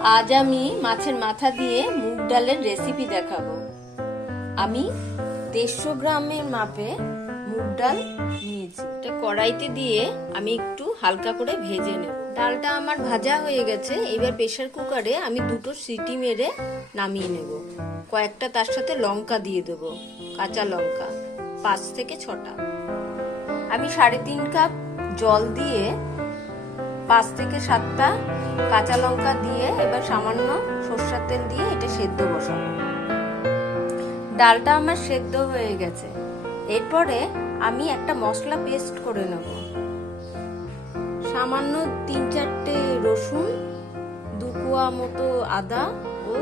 আজ আমি মাছের মাথা দিয়ে মুগ ডালের রেসিপি দেখাবো। আমি 150 গ্রামের মাপে মুগ ডাল নিয়েছি। এটা কড়াইতে দিয়ে আমি একটু হালকা করে ভেজে নেব। ডালটা আমার ভাজা হয়ে গেছে। এবার প্রেসার কুকারে আমি 2টো সিটি মেরে নামিয়ে নেব। কয়েকটা তার সাথে লঙ্কা দিয়ে দেব, কাঁচা লঙ্কা 5 থেকে 6টা। আমি 3.5 কাপ জল দিয়ে 5 থেকে 7টা কাঁচা লঙ্কা দিয়ে এবার সামান্য সরষের তেল দিয়ে এটা সেদ্ধ বসাবো। ডালটা আমার সেদ্ধ হয়ে গেছে। এরপরে আমি একটা মশলা পেস্ট করে নেব। সামান্য 3-4টে রসুন, 2 কোয়া মতো আদা ও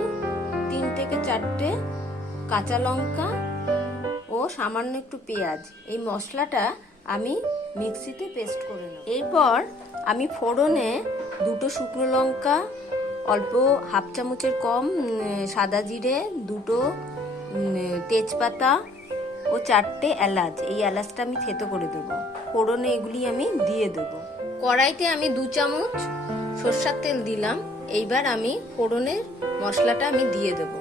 3 থেকে 4টে কাঁচা লঙ্কা ও সামান্য একটু পেঁয়াজ। এই মশলাটা আমি মিক্সিতে পেস্ট করে নেব। এরপর আমি ফোড়নে 2টো শুকনো লঙ্কা, অল্প হাফ চামচের কম সাদা জিরে, 2টো তেজপাতা ও 4টে এলাচ। এই এলাচটা আমি থেতো করে দেবো। ফোড়নে এগুলি আমি দিয়ে দেবো। কড়াইতে আমি 2 চামচ সরষের তেল দিলাম। এইবার আমি ফোড়নের মশলাটা আমি দিয়ে দেব।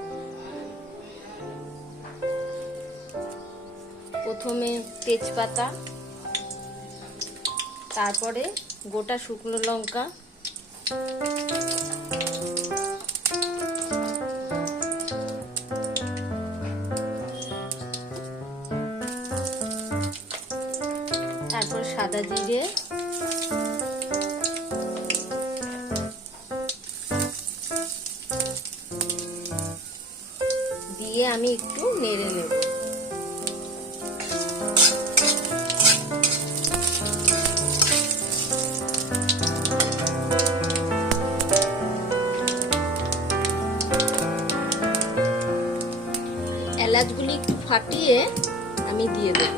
প্রথমে তেজপাতা, তারপরে গোটা শুকনো লঙ্কা, তারপর সাদা জিরে, দিয়ে আমি একটু নেড়ে নেব। এলাচগুলি একটু ফাটিয়ে আমি দিয়ে দেব।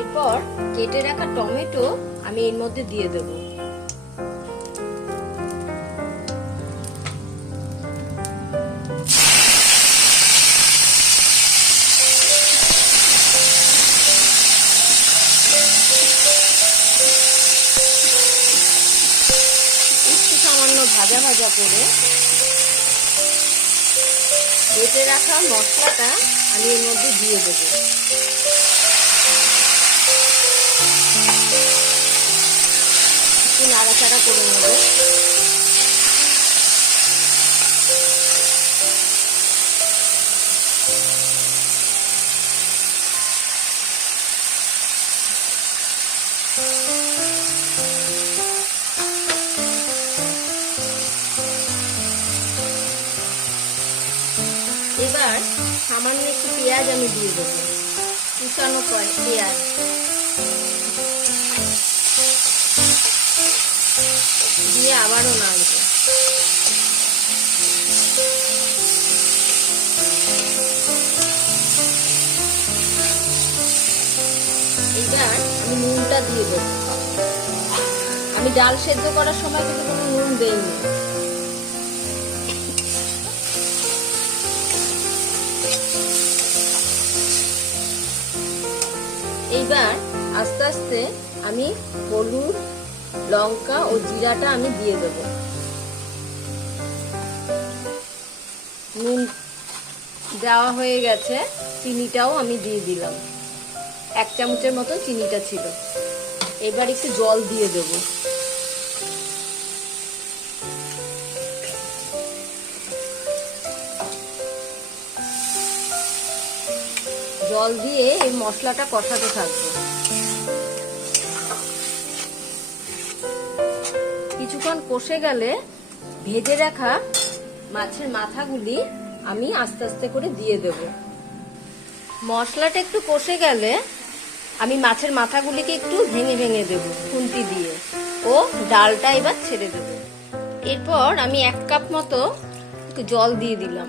এরপর কেটে রাখা টমেটো আমি এর মধ্যে দিয়ে দেব। একটু সামান্য ভাজা ভাজা করে বেটে রাখা মশলাটা আমি এর মধ্যে দিয়ে দেব। একটু নাড়াচাড়া করে নেব। এবার সামান্য একটু পেঁয়াজ আমি দিয়ে দেবো, কুচানো পেঁয়াজ। দিয়ে আবারও নাড়ব। এবার আমি নুনটা দিয়ে দেবো। আমি ডাল সেদ্ধ করার সময় কিন্তু কোনো নুন দেইনি। এইবার আস্তে আস্তে আমি হলুদ, লঙ্কা ও জিরাটা আমি দিয়ে দেব। নুন দেওয়া হয়ে গেছে, চিনিটাও আমি দিয়ে দিলাম। 1 চামচের মতো চিনিটা ছিল। এবার একটু জল দিয়ে দেব। জল দিয়ে এই মশলাটা কষাতে থাকবো। কিছুক্ষণ কষে গেলে ভেজে রাখা মাছের মাথাগুলি আমি আস্তে আস্তে করে দিয়ে দেব। মশলাটা একটু কষে গেলে আমি মাছের মাথাগুলিকে একটু ভেঙে ভেঙে দেব খুন্তি দিয়ে, ও ডালটা এবার ছেড়ে দেব। এরপর আমি 1 কাপ মতো একটু জল দিয়ে দিলাম,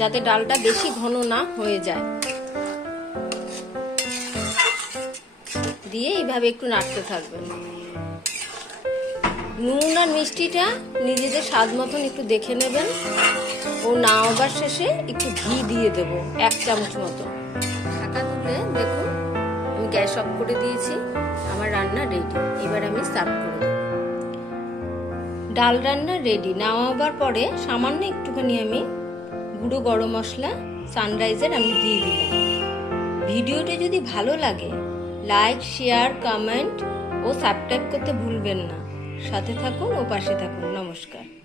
যাতে ডালটা বেশি ঘন না হয়ে যায়। দিয়ে এইভাবে একটু নাড়তে থাকবেন। নুন আর মিষ্টিটা নিজেদের স্বাদ মতন একটু দেখে নেবেন। ও নামাবার শেষে একটু ঘি দিয়ে দেব 1 চামচ মতো। ঢাকা তুলে দেখুন আমি গ্যাস অফ করে দিয়েছি। আমার রান্না রেডি। এবার আমি সার্ভ করে দেবো। ডাল রান্না রেডি। নামাবার পরে সামান্য একটুখানি আমি গুঁড়ো গরম মশলা সানরাইজের আমি দিয়ে দিলাম। ভিডিওটি যদি ভালো লাগে লাইক, শেয়ার, কমেন্ট ও সাবস্ক্রাইব করতে ভুলবেন না। সাথে থাকুন ও পাশে থাকুন। নমস্কার।